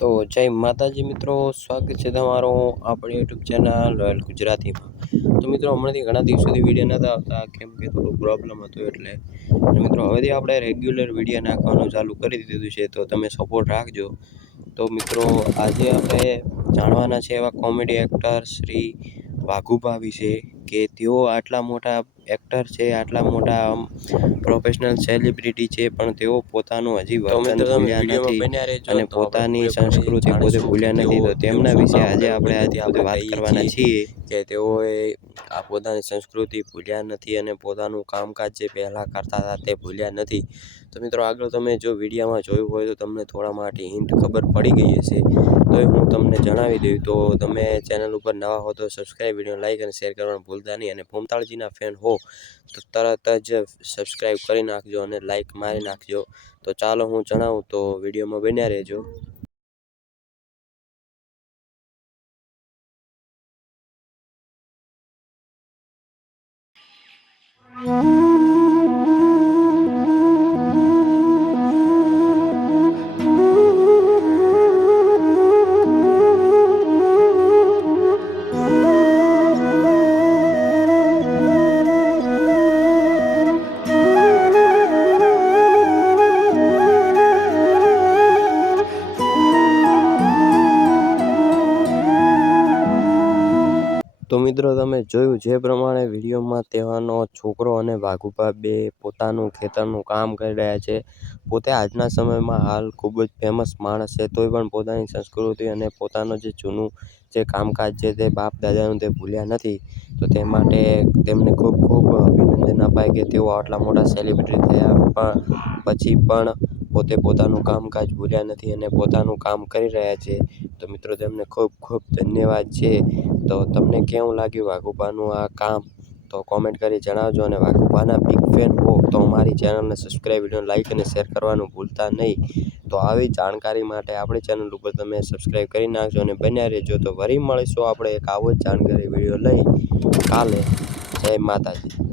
તો જય માતાજી મિત્રો, સ્વાગત છે તમારું આપણી યુટ્યુબ ચેનલ રોયલ ગુજરાતીમાં। તો મિત્રો હમણાંથી ઘણા દિવસોથી વિડીયો નહોતા આવતા, કેમ કે થોડું પ્રોબ્લેમ હતું એટલે। અને મિત્રો હવેથી આપણે રેગ્યુલર વિડીયો નાખવાનું ચાલુ કરી દીધું છે, તો તમે સપોર્ટ રાખજો। તો મિત્રો આજે આપણે જાણવાના છે એવા કોમેડી એક્ટર શ્રી વાઘુભા વિશે, કે તેઓ આટલા મોટા એક્ટર છે, આટલા મોટા પ્રોફેશનલ સેલિબ્રિટી છે, પણ તેઓ પોતાનું હજી વર્તન ભૂલ્યા નથી અને પોતાની સંસ્કૃતિ પોતે ભૂલ્યા નથી। તો તેમના વિશે આજે આપણે વાત કરવાના છીએ કે તેઓએ આ પોતાની સંસ્કૃતિ ભૂલ્યા નથી અને પોતાનું કામકાજ જે પહેલાં કરતા હતા તે ભૂલ્યા નથી। તો મિત્રો આગળ તમે જો વિડીયોમાં જોયું હોય તો તમને થોડા માટે હિન્ટ ખબર પડી ગઈ હશે, તો હું તમને જણાવી દઉં। તો તમે ચેનલ ઉપર નવા હો તો સબસ્ક્રાઈબ, વિડીયો લાઇક અને શેર કરવાનું ભૂલતા નહીં, અને ભૂમતાળજીના ફેન હો તો તરત જ સબસ્ક્રાઈબ કરી નાખજો અને લાઇક મારી નાખજો। તો ચાલો હું જણાવું, તો વિડીયોમાં બન્યા રહેજો। તો મિત્રો તમે જોયું જે પ્રમાણે વિડીયોમાં તેવાનો છોકરો અને વાઘુભા બે પોતાનું ખેતરનું કામ કરી રહ્યા છે। પોતે આજના સમયમાં હાલ ખૂબ જ ફેમસ માણસ છે, તોય પણ પોતાની સંસ્કૃતિ અને પોતાનું જે જૂનું જે કામકાજ છે તે બાપ દાદાનું તે ભૂલ્યા નથી। તો તે માટે તેમને ખૂબ ખૂબ અભિનંદન અપાય કે તેઓ આટલા મોટા સેલિબ્રિટી થયા પણ પછી પણ પોતે પોતાનું કામકાજ ભૂલ્યા નથી અને પોતાનું કામ કરી રહ્યા છે। તો મિત્રો તેમને ખૂબ ખૂબ ધન્યવાદ છે। તો તમને કેવું લાગ્યું વાઘુભાનું આ કામ, તો કોમેન્ટ કરી જણાવજો। અને વાઘુભાના બિગ ફેન હો તો અમારી ચેનલને સબસ્ક્રાઈબ, વિડીયો લાઇક અને શેર કરવાનું ભૂલતા નહીં। તો આવી જાણકારી માટે આપણી ચેનલ ઉપર તમે સબસ્ક્રાઈબ કરી નાખજો અને બન્યા રહેજો। તો ફરી મળીશું આપણે એક આવો જ જાણકારી વિડીયો લઈ કાલે। જય માતાજી।